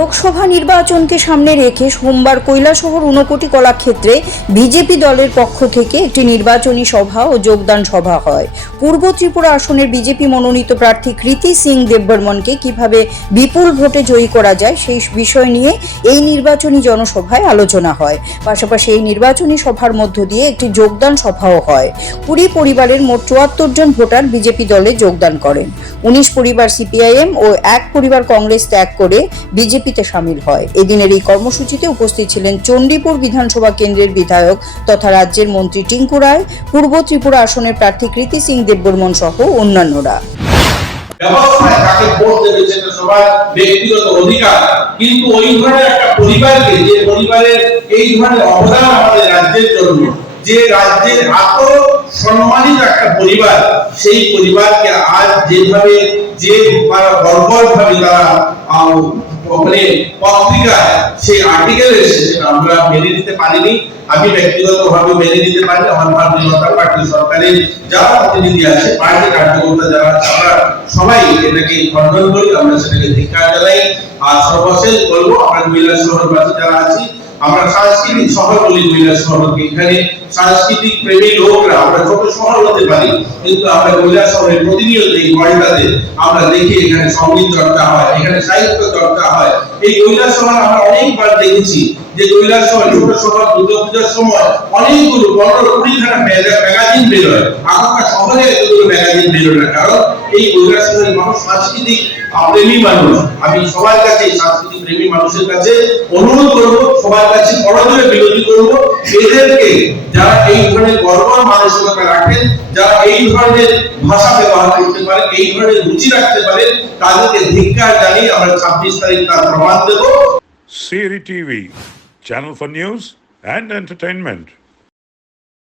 লোকসভা নির্বাচনকে সামনে রেখে সোমবার কৈলাসহর ঊনকোটি কলাক্ষেত্রে বিজেপি দলের পক্ষ থেকে একটি নির্বাচনী সভা ও যোগদান সভা হয়। পূর্ব ত্রিপুরা আসনের বিজেপি মনোনীত প্রার্থী কৃতি সিং দেববর্মনকে কিভাবে বিপুল ভোটে জয়ী করা যায় সেই বিষয় নিয়ে এই নির্বাচনী জনসভায় আলোচনা হয়। পাশাপাশি এই নির্বাচনী সভার মধ্য দিয়ে একটি যোগদান সভাও হয়। 20 পরিবারের মোট 74 জন ভোটার বিজেপি দলে যোগদান করেন। 19 পরিবার সিপিআইএম ও 1 পরিবার কংগ্রেস ত্যাগ করে বিজেপিতে সামিল হয়। এদিনের এই কর্মসূচিতে উপস্থিত ছিলেন চণ্ডীপুর বিধানসভা কেন্দ্রের বিধায়ক তথা রাজ্যের মন্ত্রী টিঙ্কু রায়, পূর্ব ত্রিপুরা আসনের প্রার্থী কৃতি সিং দেববর্মন সহ অন্যান্যরা। ব্যবস্থায় কাকে ভোট দেবে সেটা সবার ব্যক্তিগত অধিকার, কিন্তু ওই ধরনের একটা পরিবারকে, যে পরিবারের এই ধরনের অবদান আমাদের রাজ্যের জন্য, যে রাজ্যের এত সম্মানিত একটা পরিবার, সেই পরিবারকে আজ যেভাবে যে বর্বরভাবে তারা মানে পত্রিকায় সেই আর্টিকেল এসেছে সেটা আমরা মেনে নিতে পারিনি। আমি ব্যক্তিগতভাবে মেনে নিতে পারি। আমার ভারতীয় জনতা পার্টি সরকারের যারা প্রতিনিধি আছে, পার্টি কার্যকর্তা যারা আছে, আমরা সবাই এটাকে খণ্ডন করি, আমরা সেটাকে ধিক্কার জানাই। আর সর্বশেষ বলবো, আমরা কৈলাস শহরবাসী যারা আছি, আমরা সাংস্কৃতিক শহর বলি কৈলাস শহরকে। এখানে সাংস্কৃতিক প্রেমী লোকরা, আমরা ছোট শহর হতে পারি, কিন্তু আমরা কৈলাস শহরের প্রতিনিয়ত এই গড়টাতে আমরা দেখি এখানে সঙ্গীত চর্চা হয়, এখানে সাহিত্য চর্চা হয়। এই কৈলাস শহর আমরা অনেকবার দেখেছি যে কৈলাস শহর ছোট শহর দুর্গাপূজার সময় অনেকগুলো 15-20 ম্যাগাজিন বেরোয়। এখনকার শহরে এতগুলো ম্যাগাজিন বেরোয় না, কারণ এই কৈলাস শহরের মানুষ সাংস্কৃতিক প্রেমী মানুষ। আমি সবার কাছে, সাংস্কৃতিক প্রেমী মানুষের কাছে অনুরোধ করবো, সবার কাছে বড়জোরে বিরোধী করবো, এদেরকে যারা এই ধরনের গর্বর মানসিকতা রাখেন, যারা এই ধরনের ভাষা ব্যবহার করতে পারে, এই ধরনের রুচি রাখতে পারে, তাদেরকে ধিক্কার জানিয়ে আমরা 26 তারিখ তার প্রমাণ দেব। Siri TV, channel for news and entertainment.